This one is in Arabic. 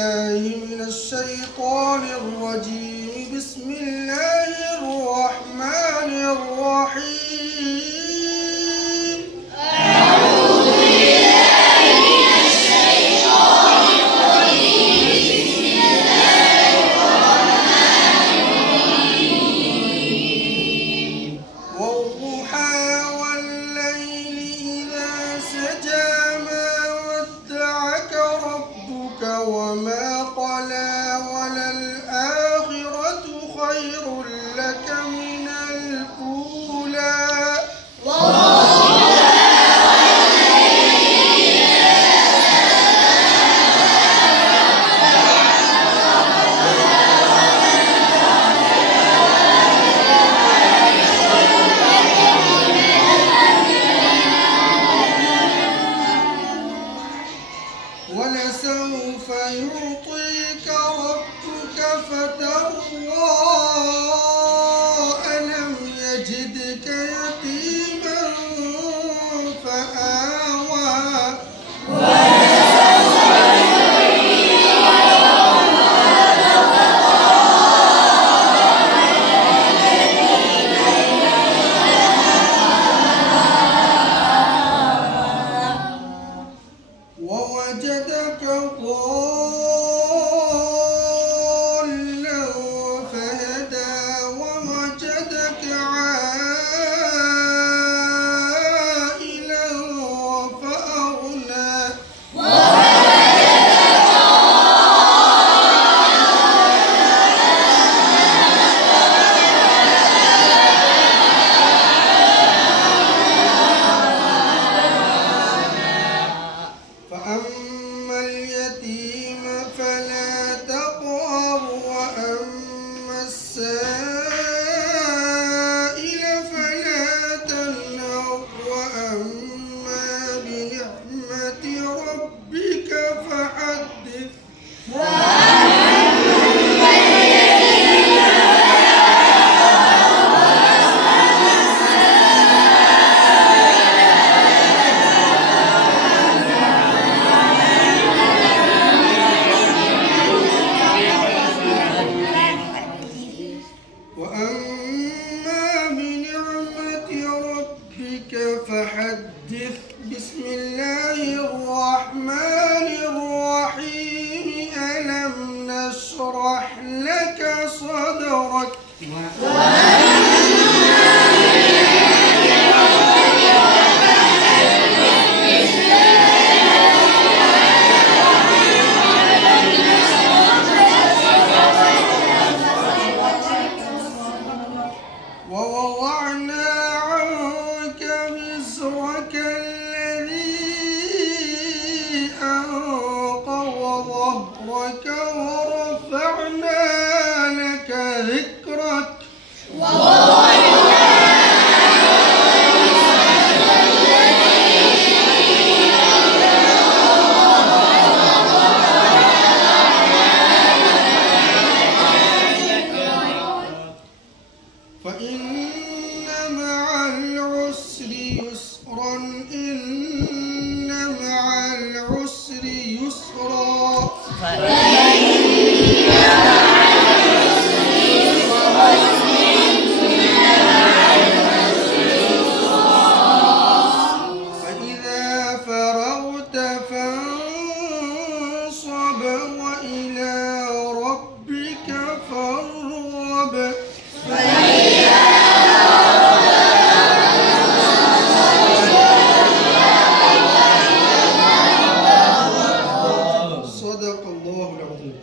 بالله من الشيطان الرجيم. بسم الله الرحمن الرحيم. أعوذ بالله من الشيطان الرجيم. بسم الله الرحمن الرحيم. والضحى والليل إذا سجى ما ودعك ربك وما قلى وللآخرة خير لك من الأولى. ولسوف يعطيك ربك فترضى ألم يجدك يتيما فآوى. ووجدك ضالا فهدى ووجدك عائلا فأغنى. فأما اليتيم فلا تقهر وأما السائل فلا تنهر وأما بنعمة ربك فحدث. وأما بنعمة ربك فحدث. بسم الله الرحمن الرحيم. ألم نشرح لك صدرك. ووضعنا عنك وزرك الذي أنقض ظهرك ورفعنا لك ذكرك. فإن مع العسر يسرا إن مع العسر يسرا. فإذا فرغت فانصب وإلى ربك فارغب. صدق الله العظيم.